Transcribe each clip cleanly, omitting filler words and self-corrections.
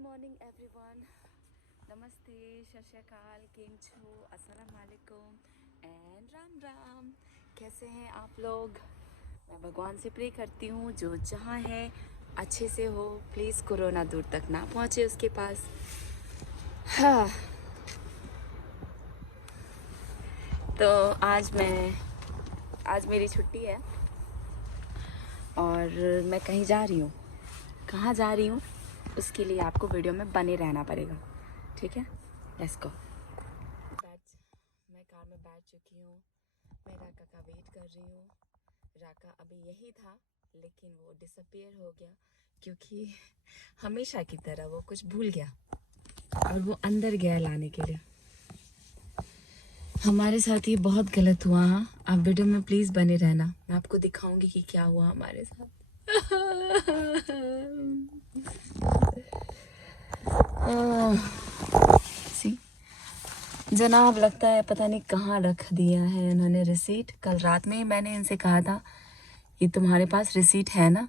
Morning everyone, नमस्ते, सत श्री अकाल, केम छो, अस्सलाम वालेकुम एंड राम राम। कैसे हैं आप लोग? मैं भगवान से प्रे करती हूँ जो जहाँ है अच्छे से हो। प्लीज़ कोरोना दूर तक ना पहुँचे उसके पास। हाँ, तो आज मेरी छुट्टी है और मैं कहीं जा रही हूँ। कहाँ जा रही हूँ उसके लिए आपको वीडियो में बने रहना पड़ेगा, ठीक है? Let's go. मैं कार में बैठ चुकी हूँ। मैं राका का वेट कर रही हूँ। राका अभी यही था लेकिन वो डिसअपियर हो गया क्योंकि हमेशा की तरह वो कुछ भूल गया और वो अंदर गया लाने के लिए। हमारे साथ ये बहुत गलत हुआ। हाँ, आप वीडियो में प्लीज़ बने रहना, मैं आपको दिखाऊंगी कि क्या हुआ हमारे साथ। सी जनाब, लगता है पता नहीं कहाँ रख दिया है उन्होंने रिसीट। कल रात में मैंने इनसे कहा था कि तुम्हारे पास रिसीट है ना?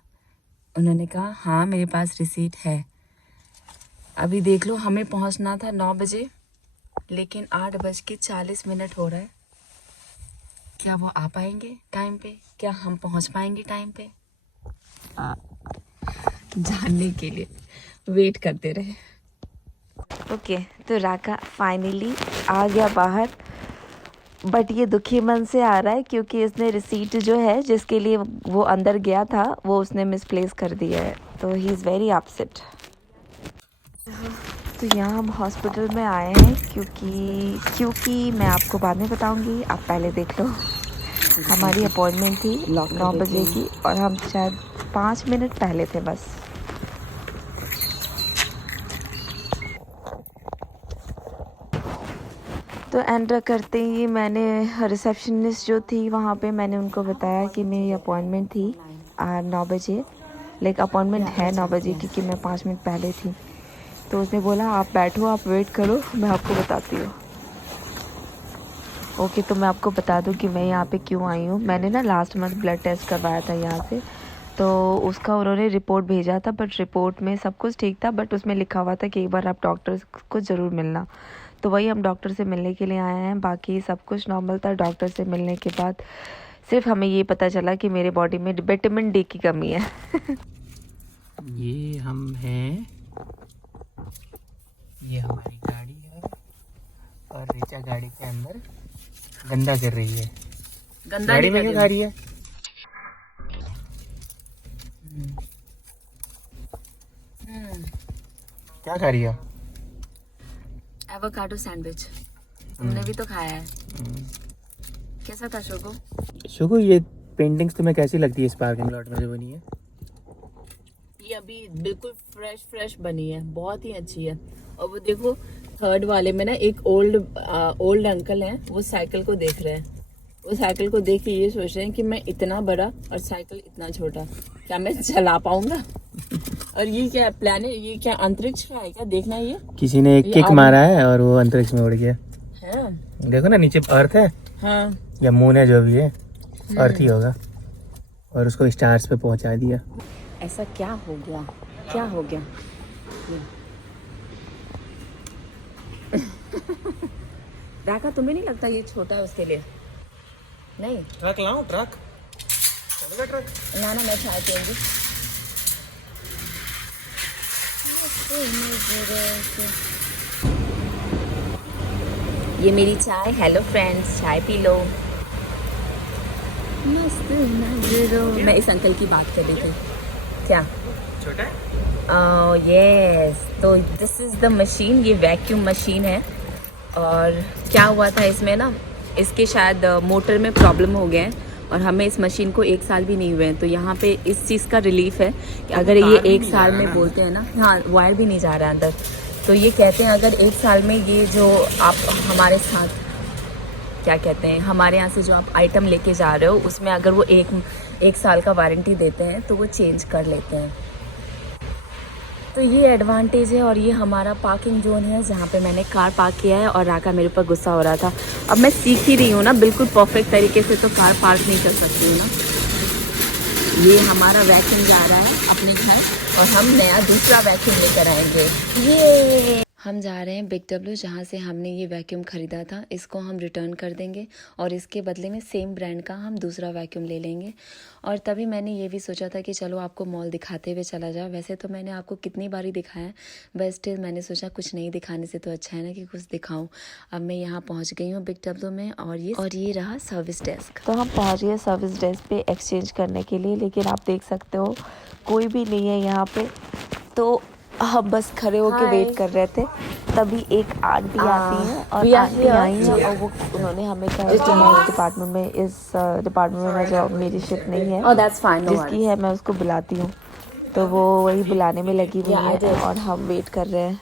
उन्होंने कहा हाँ मेरे पास रिसीट है। अभी देख लो, हमें पहुंचना था 9 बजे लेकिन 8:40 हो रहा है। क्या वो आ पाएंगे टाइम पे? क्या हम पहुंच पाएंगे टाइम पे? जानने के लिए वेट करते रहे। ओके, तो राका फाइनली आ गया बाहर, बट ये दुखी मन से आ रहा है क्योंकि इसने रिसीट जो है जिसके लिए वो अंदर गया था वो उसने मिसप्लेस कर दिया है, तो ही इज़ वेरी अपसेट। तो यहाँ हम हॉस्पिटल में आए हैं क्योंकि मैं आपको बाद में बताऊंगी, आप पहले देख लो। हमारी अपॉइंटमेंट थी 9 बजे की और हम शायद 5 मिनट पहले थे बस। तो एंटर करते ही मैंने रिसेप्शनिस्ट जो थी वहाँ पे मैंने उनको बताया कि मेरी अपॉइंटमेंट थी 9 बजे, लाइक अपॉइंटमेंट है 9 बजे क्योंकि मैं 5 मिनट पहले थी। तो उसने बोला आप बैठो, आप वेट करो, मैं आपको बताती हूँ। ओके, तो मैं आपको बता दूँ कि मैं यहाँ पे क्यों आई हूँ। मैंने ना लास्ट मंथ ब्लड टेस्ट करवाया था यहाँ से, तो उसका उन्होंने रिपोर्ट भेजा था, बट रिपोर्ट में सब कुछ ठीक था, बट उसमें लिखा हुआ था कि एक बार आप डॉक्टर को ज़रूर मिलना। तो वही हम डॉक्टर से मिलने के लिए आए हैं। बाकी सब कुछ नॉर्मल था। डॉक्टर से मिलने के बाद सिर्फ हमें ये पता चला कि मेरे बॉडी में विटामिन डी की कमी है। ये हम हैं, ये हमारी गाड़ी है और ऋचा गाड़ी के अंदर गंदा कर रही है। गंदा गाड़ी में क्यों खा रही है? क्या खा रही है? Avocado sandwich. तुमने भी तो खाया है। कैसा था शोगो? शुगु, ये पेंटिंग्स तुम्हें कैसी लगती है इस पार्किंग लॉट में जो बनी है? ये अभी बिल्कुल फ्रेश बनी है, बहुत ही अच्छी है। और वो देखो थर्ड वाले में ना एक ओल्ड अंकल हैं, वो साइकिल को देख रहे हैं। वो साइकिल को देख के ये सोच रहे हैं कि मैं इतना बड़ा और साइकिल इतना छोटा, क्या मैं चला पाऊंगा? और ये क्या प्लान है? ये क्या अंतरिक्ष का है क्या? देखना ये किसी ने एक किक मारा है और वो अंतरिक्ष में उड़ गया है। देखो ना, नीचे अर्थ है। हाँ, या मून है, जो भी है अर्थ ही होगा, और उसको स्टार्स पे पहुंचा दिया। ऐसा क्या हो गया? क्या हो गया? राका, तुम्हें नहीं लगता ये छोटा है उसके लिए? नहीं, ट्रक लाऊं? ट्रक ना मैं चाय पीऊंगी। ये मेरी चाय। हेलो फ्रेंड्स, चाय पी लो। मस्त नजरों। मैं इस अंकल की बात कर रही थी। क्या छोटा है? यस, तो दिस इज़ द मशीन। ये वैक्यूम मशीन है और क्या हुआ था इसमें ना, इसके शायद मोटर में प्रॉब्लम हो गया है और हमें इस मशीन को 1 साल भी नहीं हुए हैं। तो यहाँ पे इस चीज़ का रिलीफ है कि अगर ये 1 साल में बोलते हैं ना, हाँ वायर भी नहीं जा रहा है अंदर, तो ये कहते हैं अगर 1 साल में ये जो आप हमारे साथ क्या कहते हैं, हमारे यहाँ से जो आप आइटम लेके जा रहे हो उसमें अगर वो एक साल का वारंटी देते हैं तो वो चेंज कर लेते हैं। तो ये एडवांटेज है। और ये हमारा पार्किंग जोन है जहाँ पे मैंने कार पार्क किया है। और राका मेरे ऊपर गुस्सा हो रहा था। अब मैं सीख ही रही हूँ ना, बिल्कुल परफेक्ट तरीके से तो कार पार्क नहीं कर सकती हूँ ना। ये हमारा वैक्यूम जा रहा है अपने घर और हम नया दूसरा वैक्यूम लेकर आएंगे। ये हम जा रहे हैं बिग डब्ल्यू, जहाँ से हमने ये वैक्यूम ख़रीदा था। इसको हम रिटर्न कर देंगे और इसके बदले में सेम ब्रांड का हम दूसरा वैक्यूम ले लेंगे। और तभी मैंने ये भी सोचा था कि चलो आपको मॉल दिखाते हुए चला जाओ। वैसे तो मैंने आपको कितनी बारी दिखाया है, बट स्टिल मैंने सोचा कुछ नहीं दिखाने से तो अच्छा है ना कि कुछ दिखाऊं। अब मैं यहाँ पहुँच गई हूँ बिग डब्ल्यू में और ये रहा सर्विस डेस्क। तो हम पहुँच गए सर्विस डेस्क पे एक्सचेंज करने के लिए, लेकिन आप देख सकते हो कोई भी नहीं है यहाँ पे। तो हम बस खड़े होके वेट कर रहे थे, तभी एक आंटी आती है और आंटी आई है और वो उन्होंने हमें कहा कि मैं इस डिपार्टमेंट में जो मेरी शिफ्ट नहीं है, जिसकी है मैं उसको बुलाती हूँ। तो वो वही बुलाने में लगी हुई है और हम वेट कर रहे हैं।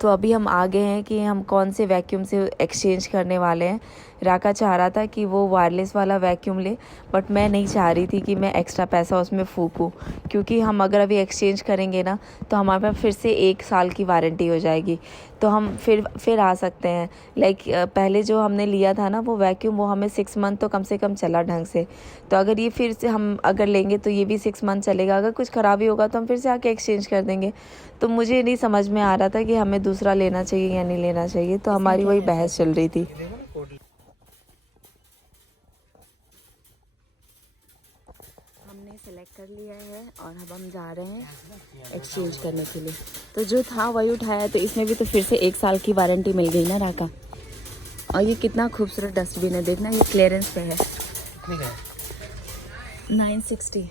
तो अभी हम आ गए हैं कि हम कौन से वैक्यूम से एक्सचेंज करने वाले हैं। राका चाह रहा था कि वो वायरलेस वाला वैक्यूम ले, बट मैं नहीं चाह रही थी कि मैं एक्स्ट्रा पैसा उसमें फूकूं, क्योंकि हम अगर अभी एक्सचेंज करेंगे ना तो हमारे पास फिर से 1 साल की वारंटी हो जाएगी। तो हम फिर आ सकते हैं। लाइक पहले जो हमने लिया था ना वो वैक्यूम, वो हमें 6 मंथ तो कम से कम चला ढंग से। तो अगर ये फिर से हम अगर लेंगे तो ये भी 6 मंथ चलेगा। अगर कुछ ख़राबी होगा तो हम फिर से आके एक्सचेंज कर देंगे। तो मुझे नहीं समझ में आ रहा था कि हमें दूसरा लेना चाहिए या नहीं लेना चाहिए। तो हमारी वही बहस चल रही थी। हमने सेलेक्ट कर लिया है और अब हम जा रहे हैं एक्सचेंज करने के लिए। तो जो था वही उठाया, तो इसमें भी तो फिर से 1 साल की वारंटी मिल गई ना राका। और ये कितना खूबसूरत डस्टबिन है, देखना ये क्लियरेंस पे है। 960।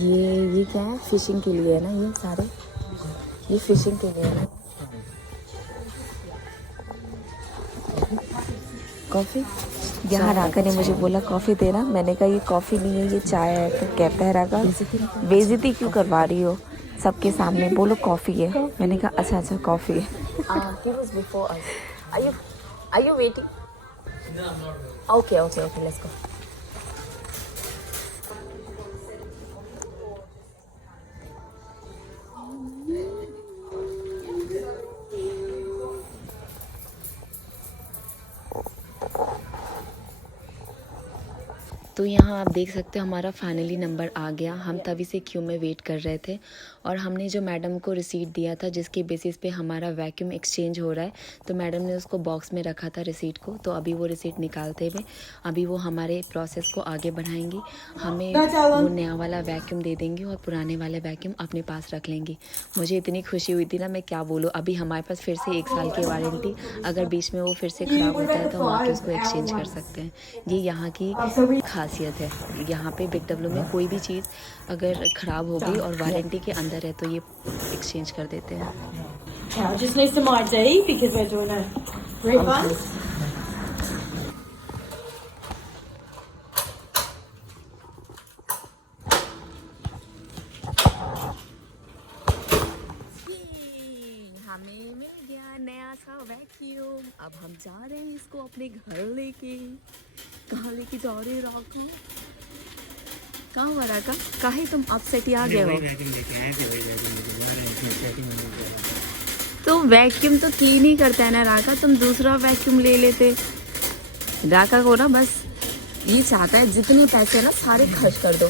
ये क्या है, फिशिंग के लिए है ना ये सारे, ये फिशिंग के लिए है ना। कॉफ़ी, यहाँ राका ने मुझे बोला कॉफ़ी देना। मैंने कहा ये कॉफ़ी नहीं है, ये चाय है। तो कहता है राका बेइज्जती क्यों करवा रही हो सबके सामने, बोलो कॉफ़ी है। मैंने कहा अच्छा कॉफ़ी है। Are you waiting? Okay, let's go. तो यहाँ आप देख सकते हो हमारा फाइनली नंबर आ गया। हम तभी से क्यू में वेट कर रहे थे और हमने जो मैडम को रिसीट दिया था जिसके बेसिस पे हमारा वैक्यूम एक्सचेंज हो रहा है, तो मैडम ने उसको बॉक्स में रखा था रिसीट को। तो अभी वो रिसीट निकालते हुए अभी वो हमारे प्रोसेस को आगे बढ़ाएंगी। हमें वो नया वाला वैक्यूम दे देंगी और पुराने वाले वैक्यूम अपने पास रख लेंगी। मुझे इतनी खुशी हुई थी ना, मैं क्या बोलूँ। अभी हमारे पास फिर से 1 साल की वारंटी, अगर बीच में वो फिर से ख़राब होता है तो हम आके उसको एक्सचेंज कर सकते हैं। ये यहाँ की खासियत है। यहाँ पे बिग डब्ल्यू में कोई भी चीज़ अगर ख़राब हो गई और वारंटी के अंदर है तो ये एक्सचेंज कर देते हैं। Just need some ID because we're doing a refund. हमें मिल गया नया सा वैक्यूम। अब हम जा रहे हैं इसको अपने घर लेके। कहाँ लेके जा रहे हैं राका? कहाँ हुआ राका? काहे तुम अपसेट आ गए हो? तो वैक्यूम तो क्लीन ही करता है ना राका, तुम दूसरा वैक्यूम ले लेते। राका को ना बस ये चाहता है जितने पैसे ना सारे खर्च कर दो।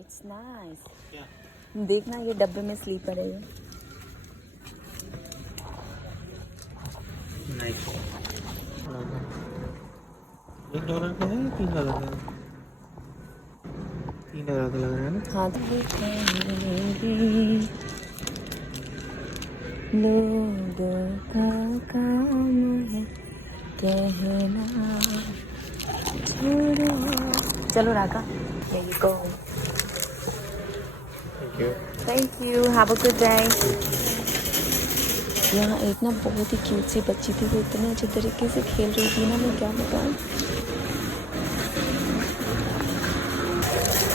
It's nice. देखना ये डब्बे में स्लीपर है ये। $1 का है या $3 का? $3 का लग रहा है ना। हाँ लोगों का काम है कहना छोड़ो। चलो राका, here you go. Thank you. Have a good day. यहाँ एक ना बहुत ही क्यूट सी बच्ची थी, वो इतने अच्छे तरीके से खेल रही थी ना, मैं क्या बताऊँ।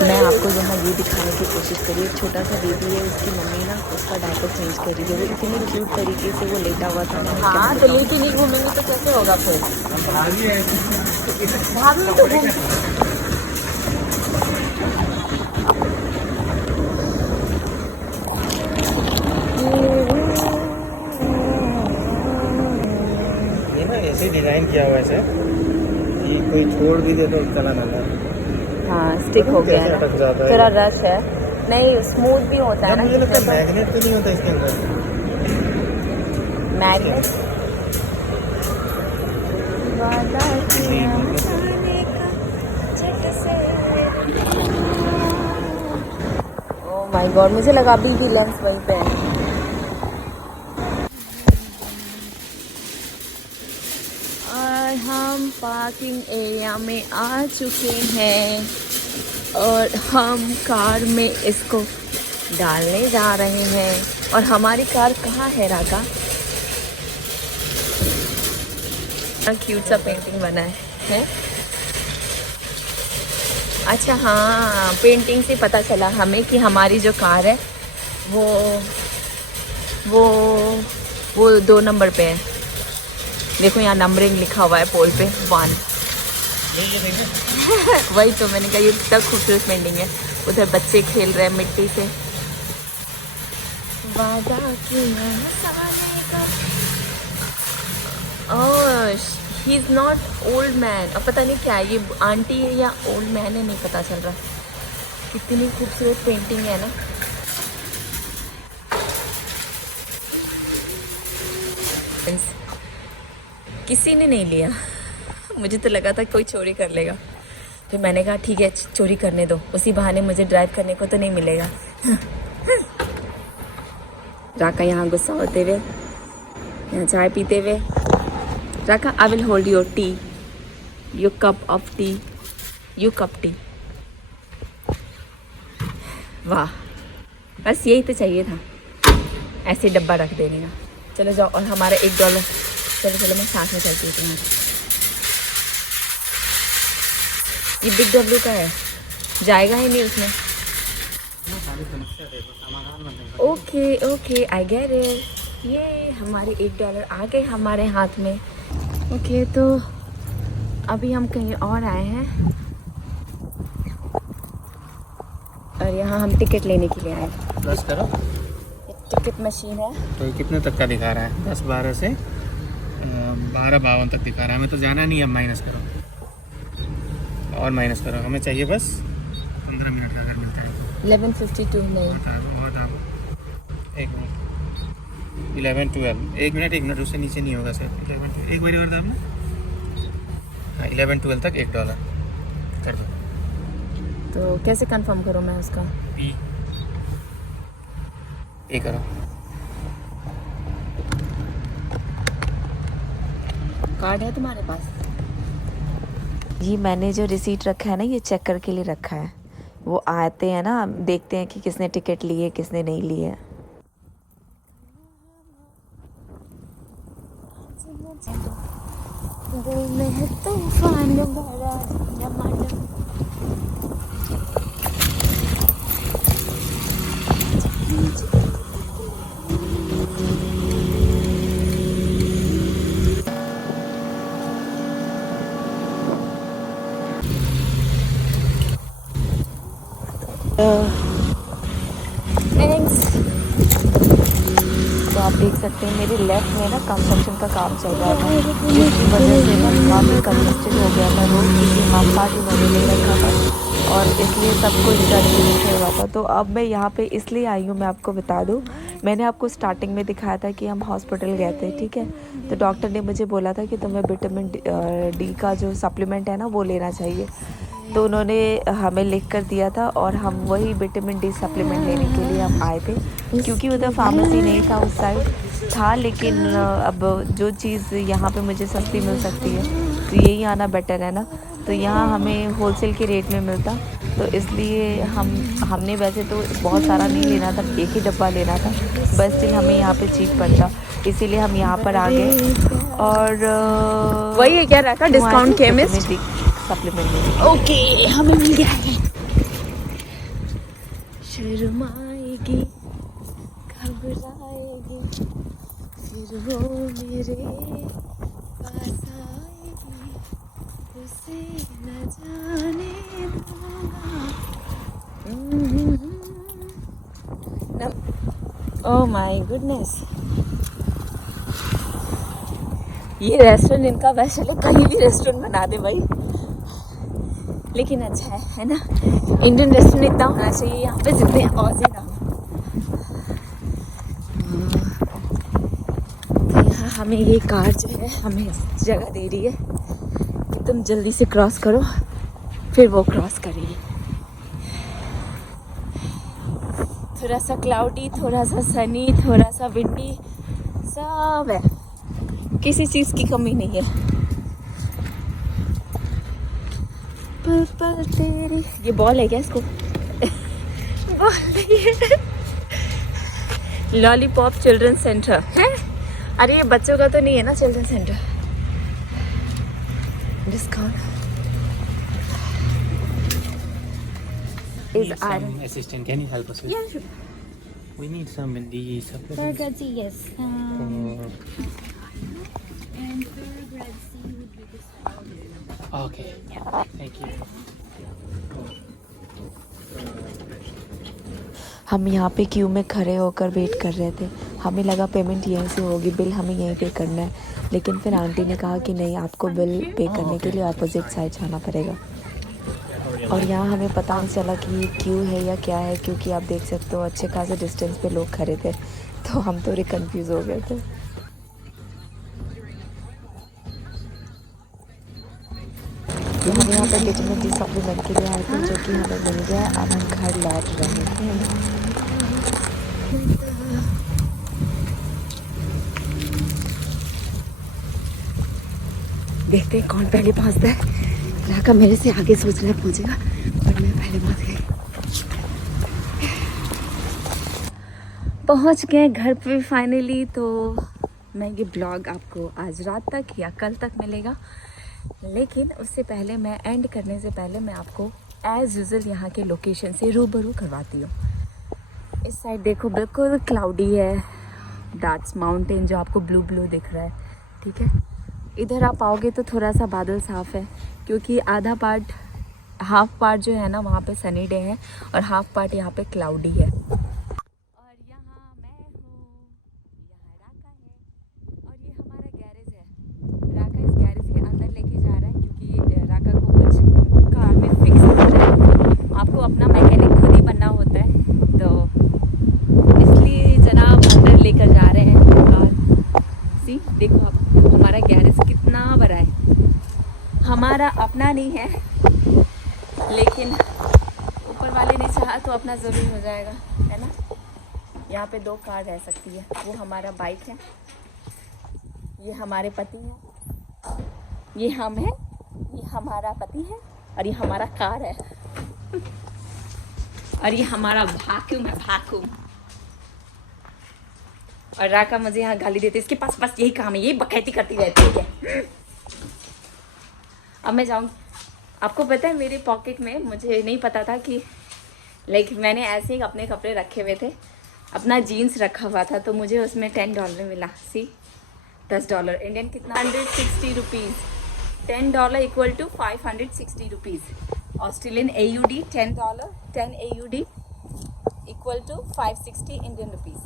मैं आपको यहाँ ये दिखाने की कोशिश करी, एक छोटा सा बेबी है, उसकी मम्मी ना उसका डायपर चेंज कर रही है। वो इतनी क्यूट तरीके से वो लेटा हुआ था ना। हाँ तो लेके नहीं घूमेंगे तो कैसे होगा फिर? भाभी तो घूम ऐसे डिजाइन किया हुआ है कि कोई छोड़ भी दे तो चला ना जाए। हाँ स्टिक हो गया है, थोड़ा रश है, नहीं स्मूथ भी होता है ना। मुझे लगता है मैग्नेट तो नहीं होता इसके अंदर। मैग्नेट ओह माय गॉड, मुझे लगा अभी भी लेंस वहीं पे है। और हम पार्किंग एरिया में आ चुके हैं और हम कार में इसको डालने जा रहे हैं। और हमारी कार कहाँ है राका? क्यूट सा पेंटिंग बना है। अच्छा हाँ, पेंटिंग से पता चला हमें कि हमारी जो कार है वो 2 नंबर पे है। देखो यहाँ नंबरिंग लिखा हुआ है पोल पे 1। वही तो मैंने कहा, ये कितना खूबसूरत पेंटिंग है। उधर बच्चे खेल रहे हैं मिट्टी से। वादा किया he is not old man. अब पता नहीं क्या है, ये आंटी है या ओल्ड मैन है, नहीं पता चल रहा। कितनी खूबसूरत पेंटिंग है ना। किसी ने नहीं लिया। मुझे तो लगा था कोई चोरी कर लेगा, फिर मैंने कहा ठीक है चोरी करने दो, उसी बहाने मुझे ड्राइव करने को तो नहीं मिलेगा। राका यहाँ गुस्सा होते हुए, यहाँ चाय पीते हुए। Raka I will hold your tea, your cup of tea, you cup tea. वाह, बस यही तो चाहिए था, ऐसे डब्बा रख देने का। चलो जाओ, और हमारा $1। चलो मैं साथ में चलती हूँ तुम्हारे। ये बिग डब्ल्यू का है, जाएगा ही नहीं उसमें। Okay I get it. ये हमारे $1 आ गए हमारे हाथ में। ओके तो अभी हम कहीं और आए हैं और यहाँ हम टिकट लेने के लिए आए हैं। प्लस करो, टिकट मशीन है। तो ये कितने तक का दिखा रहा है? 10-12 से 12-52 तक दिखा रहा है। हमें तो जाना नहीं है। अब माइनस करो और माइनस करो। हमें चाहिए बस 15 मिनट का अगर मिलता है। 11:52 नहीं, बता 1 मिनट 11-12 1 मिनट उससे नीचे नहीं होगा सर। 11 एक बार और दाम ना। हाँ 11-12 तक $1 कर दो। तो कैसे कंफर्म करूँ मैं उसका? ये करो। कार्ड है तुम्हारे पास? ये मैंने जो रिसीट रखा है ना, ये चेक करके लिए रखा है। वो आते हैं ना, देखते हैं कि किसने टिकट ली है किसने नहीं ली है। थैंक्स। तो आप देख सकते हैं मेरे लेफ्ट में ना कंस्ट्रक्शन का काम चल रहा था, जिसकी वजह से ना काफ़ी कंजेस्टेड हो गया था रोड, क्योंकि हाफ पार्ट उन्होंने ले रखा था और इसलिए सब कुछ कंफ्यूज हुआ था। तो अब मैं यहाँ पे इसलिए आई हूँ, मैं आपको बता दूँ, मैंने आपको स्टार्टिंग में दिखाया था कि हम हॉस्पिटल गए थे, ठीक है। तो डॉक्टर ने मुझे बोला था कि तुम्हें विटामिन डी का जो सप्लीमेंट है ना वो लेना चाहिए। तो उन्होंने हमें लिख कर दिया था और हम वही विटामिन डी सप्लीमेंट लेने के लिए हम आए थे, क्योंकि उधर फार्मेसी नहीं था, उस साइड था। लेकिन अब जो चीज़ यहाँ पे मुझे सस्ती मिल सकती है तो यही आना बेटर है ना। तो यहाँ हमें होलसेल के रेट में मिलता, तो इसलिए हमने वैसे तो बहुत सारा नहीं लेना था, एक ही डब्बा लेना था, बस स्टिल हमें यहाँ पे चीप पड़ता, इसीलिए हम यहाँ पर आ गए। और वही है क्या रखा डिस्काउंट केमिस्ट सप्लीमेंट। ओके हमें मिल गया है। शर्माएगी, घबराएगी, फिर वो मेरे पास आएगी, उसे न जाने दूंगा। ओह माय गुडनेस, ये रेस्टोरेंट इनका वैसे कहीं भी रेस्टोरेंट बना दे भाई, लेकिन अच्छा है ना। इंडियन रेस्टोरेंट इतना होना चाहिए यहाँ पे जितने ऑजी ना हो। तो यहाँ हमें ये कार जो है हमें जगह दे रही है कि तुम जल्दी से क्रॉस करो, फिर वो क्रॉस करेगी। थोड़ा सा क्लाउडी, थोड़ा सा सनी, थोड़ा सा विंडी, सब है, किसी चीज़ की कमी नहीं है। पल पल तेरी, ये बॉल है क्या इसको? बॉल नहीं है। लॉलीपॉप चिल्ड्रन सेंटर है। अरे ये बच्चों का तो नहीं है ना children centre. Discount is some assistant. Can you help us with? Yeah, sure. We need some in the supplements. Burger tea, yes. Oh, And burger tea would be this. okay. Thank you. हम यहाँ पे Q में खड़े होकर wait कर रहे थे। हमें लगा पेमेंट यहीं से होगी, बिल हमें यहीं पे करना है, लेकिन फिर आंटी ने कहा कि नहीं, आपको बिल पे करने के लिए अपोजिट साइड जाना पड़ेगा। और यहाँ हमें पता नहीं चला कि क्यू है या क्या है, क्योंकि आप देख सकते हो अच्छे खासे डिस्टेंस पे लोग खड़े थे, तो हम थोड़े कंफ्यूज हो गए थे। तो हम यहाँ पे विटामिन डी सप्लीमेंट के लिए आए थे, जो कि हमें मिल गया। अब हम घर लौट रहे हैं। देखते हैं कौन पहले पहुँचता है। राका मेरे से आगे सोच रहा है पहुँचेगा, पर मैं पहले पहुँच गई। पहुँच गए घर पे फाइनली। तो मैं ये ब्लॉग आपको आज रात तक या कल तक मिलेगा, लेकिन उससे पहले मैं एंड करने से पहले मैं आपको एज़ यूजुअल यहाँ के लोकेशन से रूबरू करवाती हूँ। इस साइड देखो बिल्कुल क्लाउडी है, दैट्स माउंटेन जो आपको ब्लू ब्लू दिख रहा है, ठीक है। इधर आप आओगे तो थोड़ा सा बादल साफ़ है, क्योंकि आधा पार्ट, हाफ पार्ट जो है ना वहाँ पे सनी डे है और हाफ पार्ट यहाँ पे क्लाउडी है। और यहाँ मैं हूँ, यहाँ राका है, और ये हमारा गैरेज है। राका इस गैरेज के अंदर लेके जा रहा है, क्योंकि राका को कुछ कार में फिक्स करना है। आपको अपना मैकेनिक खुद ही बनना होता है, तो इसलिए जनाब अंदर लेकर जा रहे हैं कार। सी देखो आप, हमारा गैरेज कितना बड़ा है। हमारा अपना नहीं है, लेकिन ऊपर वाले ने चाहा तो अपना ज़रूर हो जाएगा, है ना। यहाँ पे 2 कार रह सकती है। वो हमारा बाइक है, ये हमारे पति हैं, ये हम हैं, ये हमारा पति है, और ये हमारा कार है, और ये हमारा वैक्यूम है, वैक्यूम। और राका मुझे यहाँ गाली देते, इसके पास बस यही काम है, यही बकैती करती रहती है। अब मैं जाऊँगी। आपको पता है मेरे पॉकेट में, मुझे नहीं पता था कि लाइक मैंने ऐसे ही अपने कपड़े रखे हुए थे, अपना जीन्स रखा हुआ था, तो मुझे उसमें $10 मिला। सी $10 इंडियन कितना, 160 rupees. $10 equal to 560 rupees. Australian AUD $10, 10 AUD equal to 560 Indian rupees.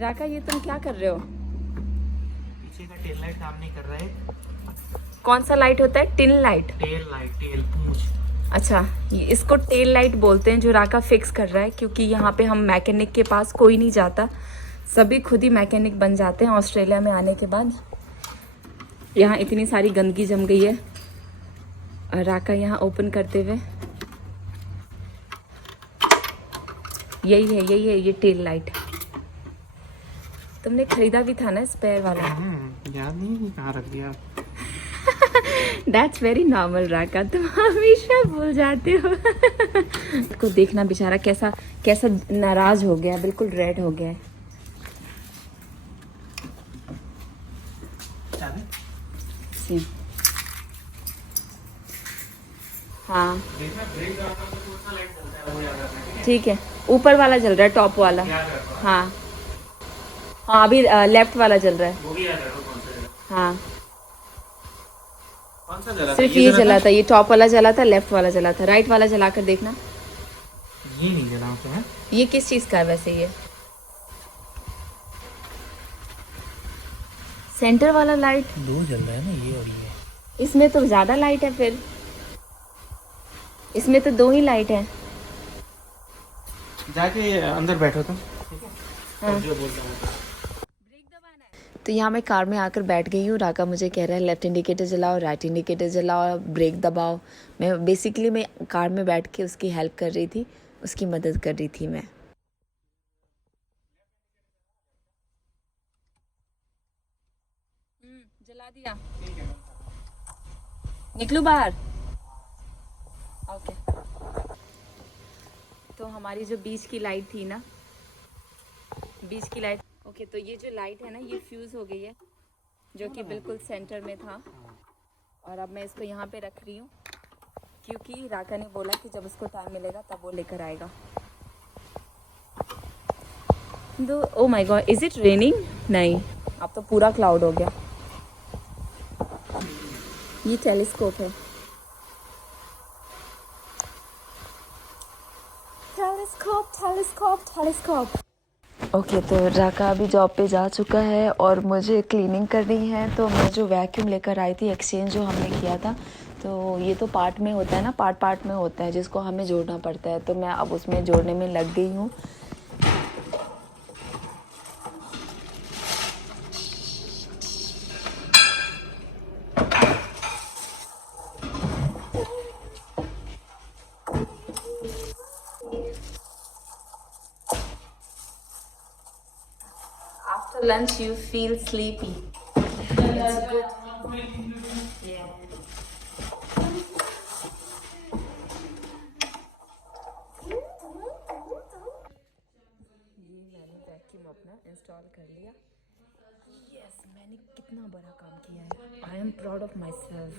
Raka ये तुम क्या कर रहे हो? पीछे का टेल लाइट काम नहीं कर रहा है। कौन सा लाइट होता है? Tin light. Tail light, tail पूंछ। अच्छा, इसको टेल लाइट बोलते हैं, जो राका फिक्स कर रहा है, क्योंकि यहाँ पे हम मैकेनिक के पास कोई नहीं जाता, सभी खुद ही मैकेनिक बन जाते हैं। ऑस्ट्रेलिया में आने के बाद यहाँ इतनी सारी गंदगी जम गई है, और राका यहाँ ओपन करते हुए, यही है ये टेल लाइट। तुमने खरीदा भी था ना स्पेयर वाला? याद नहीं, कहाँ रख दिया। That's very normal राका, तुम हमेशा भूल जाते हो। को देखना बेचारा कैसा कैसा नाराज हो गया, बिल्कुल रेड हो गया है। हाँ देखना ब्रेक दबाना तो उतना लाइट जलता है, वो याद रखना है, ठीक है, ऊपर वाला जल रहा है, टॉप वाला। याद रखो, हाँ हाँ, अभी लेफ्ट वाला जल रहा है। वो भी याद रखो कौन सा जला, हाँ कौन सा जला था, सिर्फ ये जला था? था, ये टॉप वाला जला था, लेफ्ट वाला जला था, राइट वाला जला कर देखना। ये नहीं जला तो है। ये किस चीज़ का है वैसे? ये सेंटर वाला लाइट, दो जल रहा है ना, ये और ये। इसमें तो ज़्यादा लाइट है, फिर इसमें तो 2 ही लाइट है। जाके अंदर बैठो तुम, हाँ। जो बोल रहा हूँ। तो यहाँ मैं कार में आकर बैठ गई हूँ। राका मुझे कह रहा है लेफ्ट इंडिकेटर जलाओ, राइट इंडिकेटर जलाओ, ब्रेक दबाओ। मैं कार में बैठ के उसकी हेल्प कर रही थी, उसकी मदद कर रही थी मैं। जला दिया, निकलूं बाहर? ओके। तो हमारी जो बीच की लाइट थी ना, बीच की लाइट, ओके, तो ये जो लाइट है ना, ये फ्यूज़ हो गई है, जो कि बिल्कुल सेंटर में था। और अब मैं इसको यहाँ पे रख रही हूँ, क्योंकि राका ने बोला कि जब उसको टाइम मिलेगा तब वो लेकर आएगा। दो, oh my God, is it raining? नहीं, अब तो पूरा क्लाउड हो गया। ये टेलीस्कोप है, टेलीस्कोप टेलीस्कोप टेलीस्कोप। ओके, तो राका अभी जॉब पे जा चुका है और मुझे क्लीनिंग करनी है। तो मैं जो वैक्यूम लेकर आई थी, एक्सचेंज जो हमने किया था, तो ये तो पार्ट में होता है ना, पार्ट पार्ट में होता है जिसको हमें जोड़ना पड़ता है। तो मैं अब उसमें जोड़ने में लग गई हूँ। After lunch you feel sleepy. It's good. Yeah. ये मैंने वैक्यूम अपना इंस्टॉल कर लिया। यस, मैंने कितना बड़ा काम किया है। I am proud of my self.